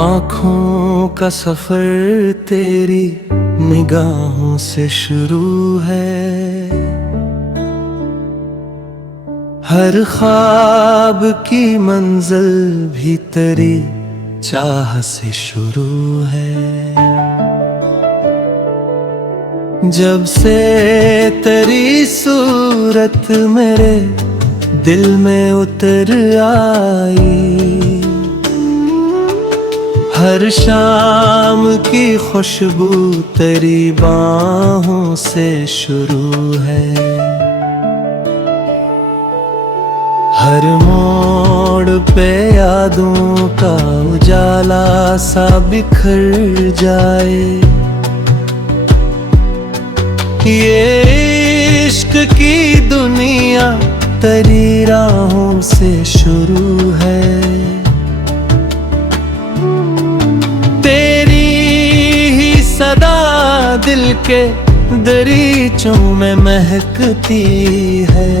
आँखों का सफर तेरी निगाहों से शुरू है। हर ख्वाब की मंजिल भी तेरी चाह से शुरू है। जब से तेरी सूरत मेरे दिल में उतर आई, हर शाम की खुशबू तेरी बाहों से शुरू है। हर मोड़ पे यादों का उजाला सा बिखर जाए। ये इश्क की दुनिया तेरी राहों से शुरू है। तेरी ही सदा दिल के दरीचों में महकती है।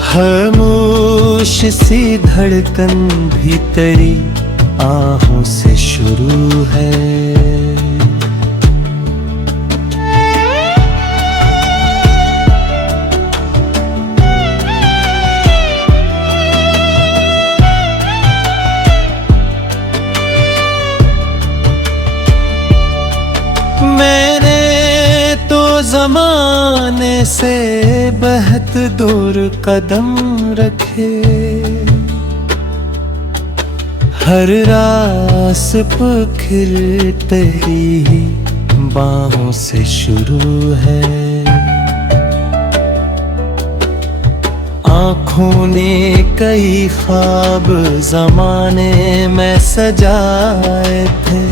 खामोश सी धड़कन भी तेरी आहों से शुरू है। मैंने तो ज़माने से बहुत दूर कदम रखे। हर रास पर खिल तेरी बाहों से शुरू है। आँखों ने कई ख्वाब ज़माने में सजाए थे।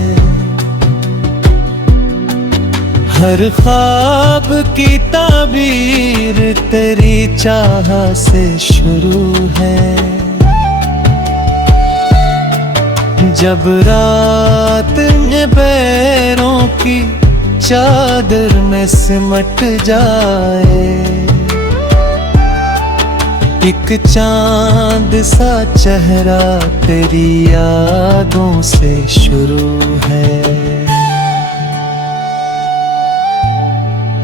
हर ख्वाब की ताबीर तेरी चाह से शुरू है। जब रात ने पैरों की चादर में सिमट जाए, एक चांद सा चेहरा तेरी यादों से शुरू है।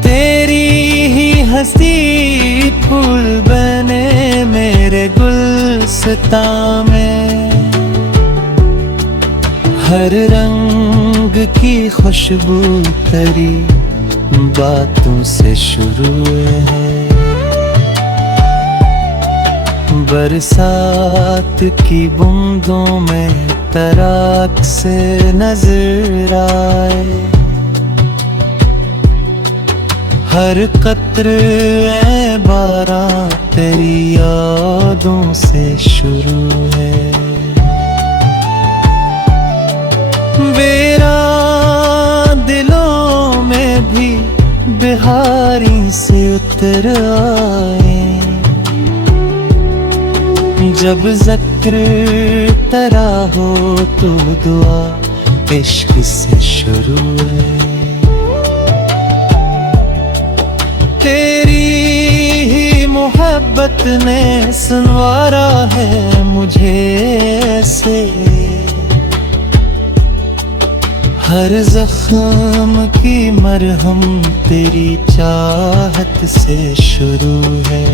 तेरी ही हंसी फूल बने मेरे गुलस्तां में। हर रंग की खुशबू तेरी बातों से शुरू है। बरसात की बूंदों में तराक से नजर आए। हर कतरे बारां तेरी यादों से शुरू है। मेरा दिलों में भी बिहारी से उतर आए। जब ज़िक्र तेरा हो तो दुआ इश्क से शुरू है। तेरी ही मोहब्बत ने संवारा है मुझे ऐसे। हर जख्म की मरहम तेरी चाहत से शुरू है।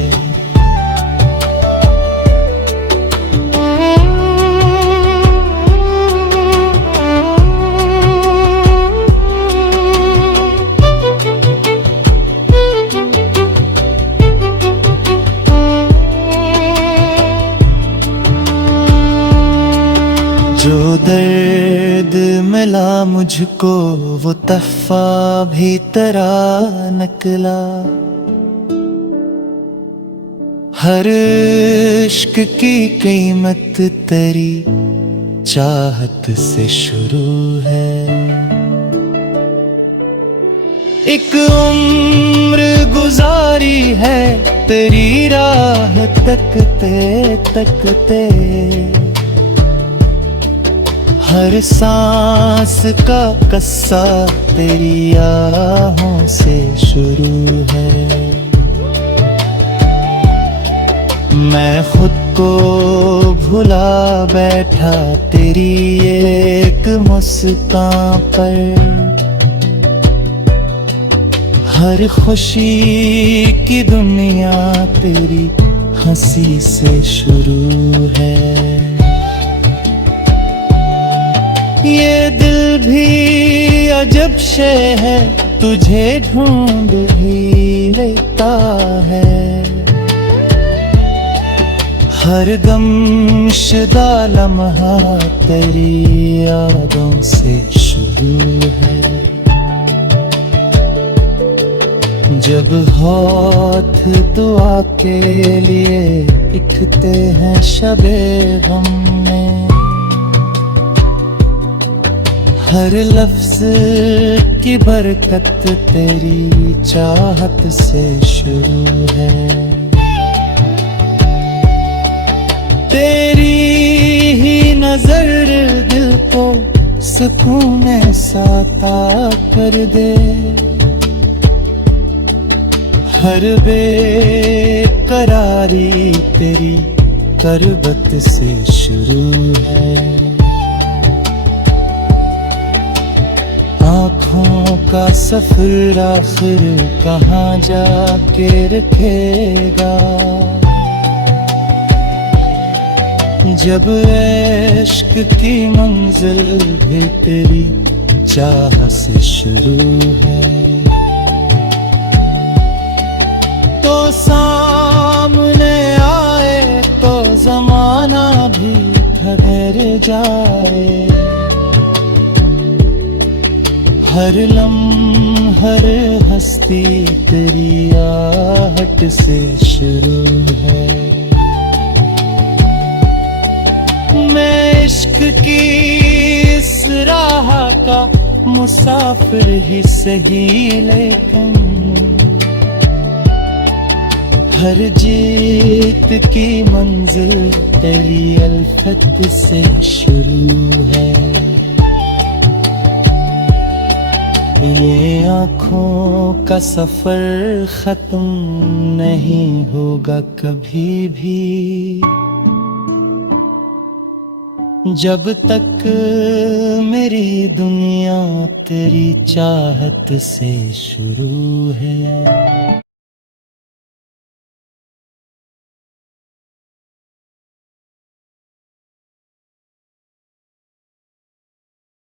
जो दर्द मिला मुझको वो तहफा भी तेरा निकला। हर इश्क की कीमत तेरी चाहत से शुरू है। एक उम्र गुजारी है तेरी राह तकते तकते। हर सांस का कस्सा तेरी आहों से शुरू है। मैं खुद को भुला बैठा तेरी एक मुस्कान पर। हर खुशी की दुनिया तेरी हंसी से शुरू है। ये दिल भी अजब शे है, तुझे ढूंढ ही लेता है। हर गमशदा लम्हा तेरी यादों से शुरू है। जब हाथ दुआ के लिए दिखते हैं शबे गम में, हर लफ्ज की बरकत तेरी चाहत से शुरू है। तेरी ही नजर दिल को सुकून साता कर दे। हर बेकरारी तेरी करबत से शुरू है। आँखों का सफर आखिर कहाँ जाके रखेगा, जब इश्क की मंजिल भी तेरी चाह से शुरू है। तो सामने आए तो जमाना भी ठहर जाए। हर हर हस्ती तेरी आहट से शुरू है। मैं इश्क की इस राह का मुसाफिर ही सही, लेकिन हर जीत की मंजिल तेरी अल्फत से शुरू है। ये आँखों का सफर खत्म नहीं होगा कभी भी, जब तक मेरी दुनिया तेरी चाहत से शुरू है।